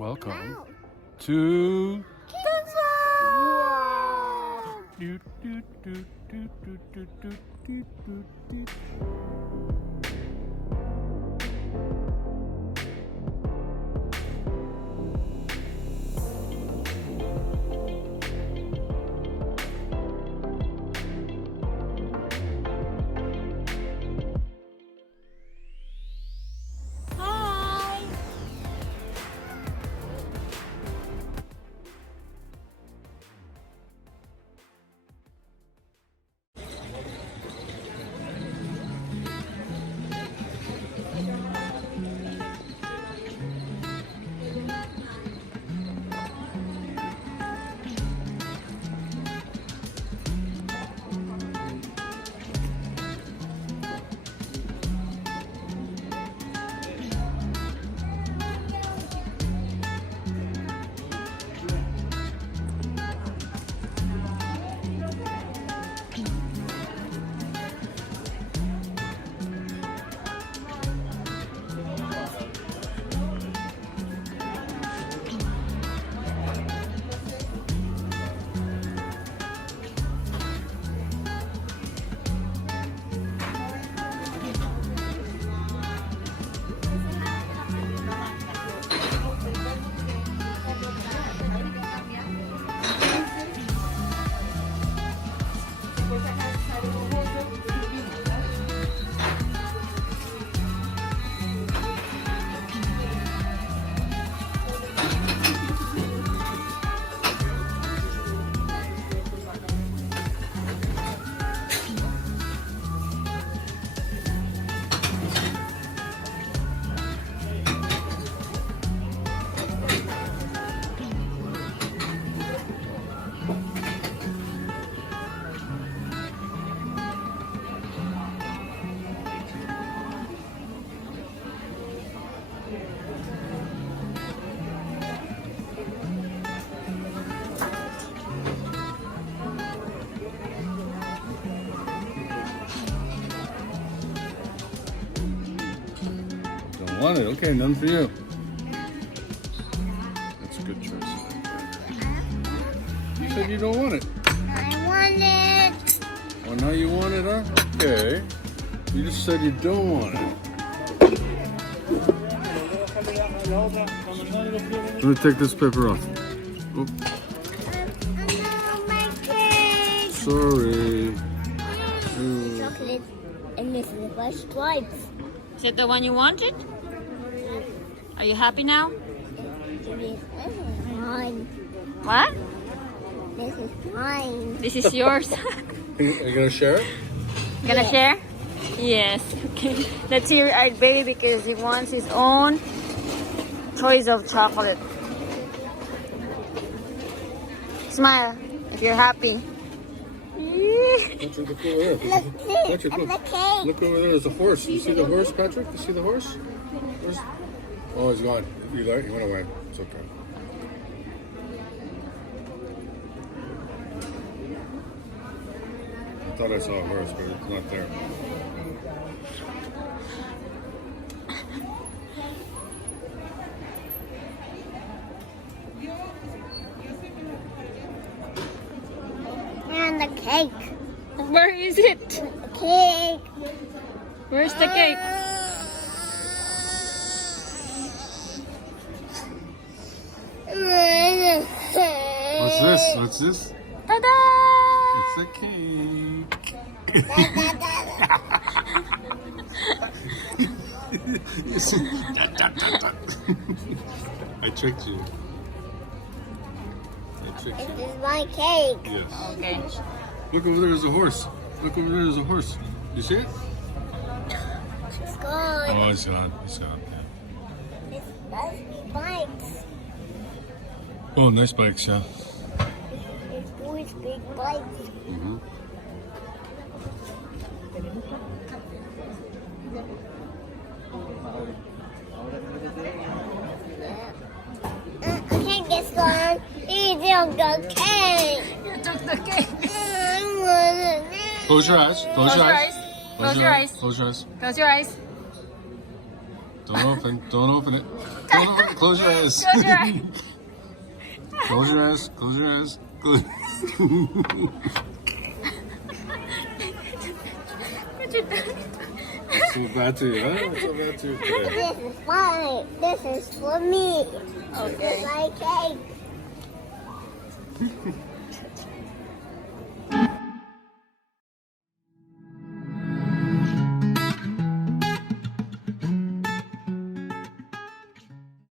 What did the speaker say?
Welcome to Costa! do, do, do, do, do, do, do, do, do, do. Hi! Don't want it. Okay, none for you. That's a good choice. You said you don't want it. I want it! Well, now you want it, huh? Okay. You just said you don't want it. Let me take this paper off. Oh, No, my cake! sorry. Chocolate and this is the first stripes. Is it the one you wanted? Are you happy now? This is mine. What? This is mine. This is yours. Are you gonna share it? Gonna share? Yes. Okay. Let's hear our baby because he wants his own choice of chocolate. Smile if you're happy. Patrick, look over there. Patrick, And look. the cake. Look over there. There's a horse. You see the horse, Patrick? You see the horse? Where's... Oh, he's gone. He went away. It's okay. I thought I saw a horse, but it's not there. And the cake. Where is it? The cake. Where's the cake? What's this? What's this? Ta-da! It's a cake. I tricked you. I tricked This you. is my cake. Yes. Okay. Look over there, there's a horse. Look over there, there's a horse. You see it? It's gone. Oh, it's gone. It's gone. It's bikes. Oh, nice bikes, yeah. It's boys' big bikes. Mm-hmm. Cake is gone. You don't go cake. You took the cake. I want it. Close your eyes. Close your eyes. Close your eyes. Close your eyes. Close your eyes. Don't open. Don't open it. Close your eyes. Close your eyes. Close your eyes. Close your eyes. Close. So bad to you, huh? So bad to you. This is fine. This is for me. Okay. This is my cake.